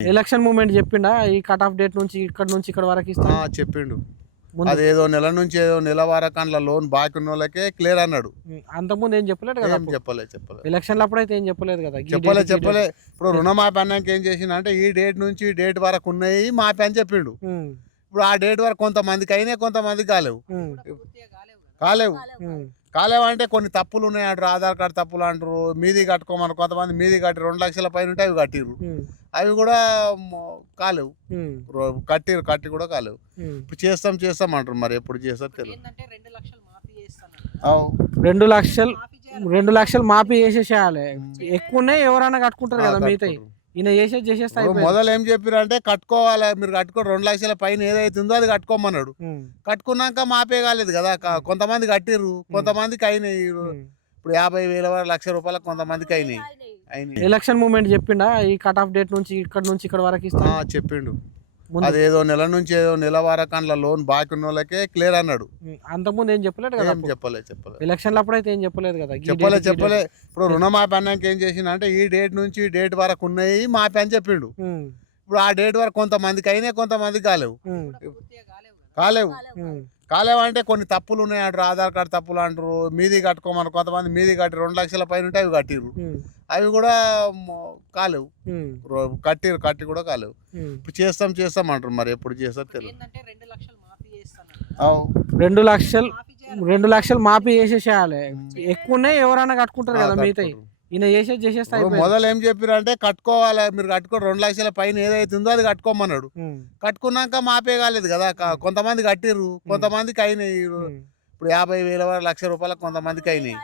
Election moment చెప్పిండా ఈ cut off date నుంచి ఇక్కడ వరకు ఇస్తా చెప్పిండు. అదేదో నెల నుంచి ఏదో నెల వరకండ్ల లోన్ బాకీ ఉన్న వాళ్ళకే క్లియర్ అన్నాడు. అంతకుముందు ఏం చెప్పలేదు కదా, చెప్పలేదు ఎలక్షన్ల అప్పుడు అయితే ఏం చెప్పలేదు కదా, చెప్పలే. ఇప్పుడు రుణమాఫీ అన్నాక ఏం చేసిండు అంటే ఈ డేట్ నుంచి ఈ డేట్ వరకు ఉన్నాయి మాఫీ అని చెప్పిండు. ఇప్పుడు ఆ డేట్ వరకు కొంతమందికి అయినాయి, కొంతమందికి కాలేవు అంటే కొన్ని తప్పులు ఉన్నాయి అంటారు, ఆధార్ కార్డు తప్పులు అంటారు, మీది కట్టుకోమని కొంతమంది మీది కట్టి 2 లక్షల పైన ఉంటే అవి కట్టిర్రు, అవి కూడా కాలేవు. కట్టి కూడా కాలేవు. ఇప్పుడు చేస్తాం అంటారు, మరి ఎప్పుడు చేస్తారు తెలియదు. 2 లక్షలు మాఫీ చేసేసేయాలి. ఎక్కువ ఉన్నాయి ఎవరైనా కట్టుకుంటారు కదా మిగతా, ఈయన చేసేస్తా. మొదలు ఏం చెప్పారు అంటే కట్టుకోవాలి, మీరు కట్టుకోండి 2 లక్షల పైన ఏదైతే ఉందో అది కట్టుకోమన్నాడు. కట్టుకున్నాక మాపే కాలేదు కదా, కొంతమంది కట్టిర్రు, కొంతమందికి అయినాయి. ఇప్పుడు 50,000 వరకు ₹1,00,000 కొంతమందికి అయినాయి. ఎలక్షన్ మూమెంట్ చెప్పిండా ఈ కట్ ఆఫ్ డేట్ నుంచి ఇక్కడ వరకు ఇస్తా చెప్పిండు. అదేదో నెల నుంచి ఏదో నెల వరకండ్ల లోన్ బాకీ ఉన్న వాళ్ళకే క్లియర్ అన్నాడు. అంతకుముందు ఏం చెప్పలేదు కదా, చెప్పలేదు. ఎలక్షన్ల అప్పుడు అయితే ఏం చెప్పలేదు కదా, చెప్పలే. ఇప్పుడు రుణమాఫీ అన్నాక ఏం చేసిండు అంటే ఈ డేట్ నుంచి ఈ డేట్ వరకు ఉన్నాయి మాఫీ అని చెప్పిండు. ఇప్పుడు ఆ డేట్ వరకు కొంతమందికి అయినాయి, కొంతమందికి కాలేవు అంటే కొన్ని తప్పులు ఉన్నాయి అంటారు, ఆధార్ కార్డు తప్పులు అంటారు, మీది కట్టుకోమని కొంతమంది మీది కట్టి 2 లక్షల పైన ఉంటే అవి కట్టిర్రు, అవి కూడా కాలేవు. కట్టి కూడా కాలేవు. ఇప్పుడు చేస్తాం అంటారు, మరి ఎప్పుడు చేస్తారు తెలియదు. 2 లక్షలు మాఫీ చేసేసేయాలి. ఎక్కువ ఉన్నాయి ఎవరైనా కట్టుకుంటారు కదా మిగతా, ఈయన చేసేస్తా. మొదలు ఏం చెప్పారు అంటే కట్టుకోవాలి, మీరు కట్టుకోండి 2 లక్షల పైన ఏదైతే ఉందో అది కట్టుకోమన్నాడు. కట్టుకున్నాక మాపే కాలేదు కదా, కొంతమంది కట్టిర్రు, కొంతమందికి అయినాయి. ఇప్పుడు 50,000 వరకు ₹1,00,000 కొంతమందికి అయినాయి.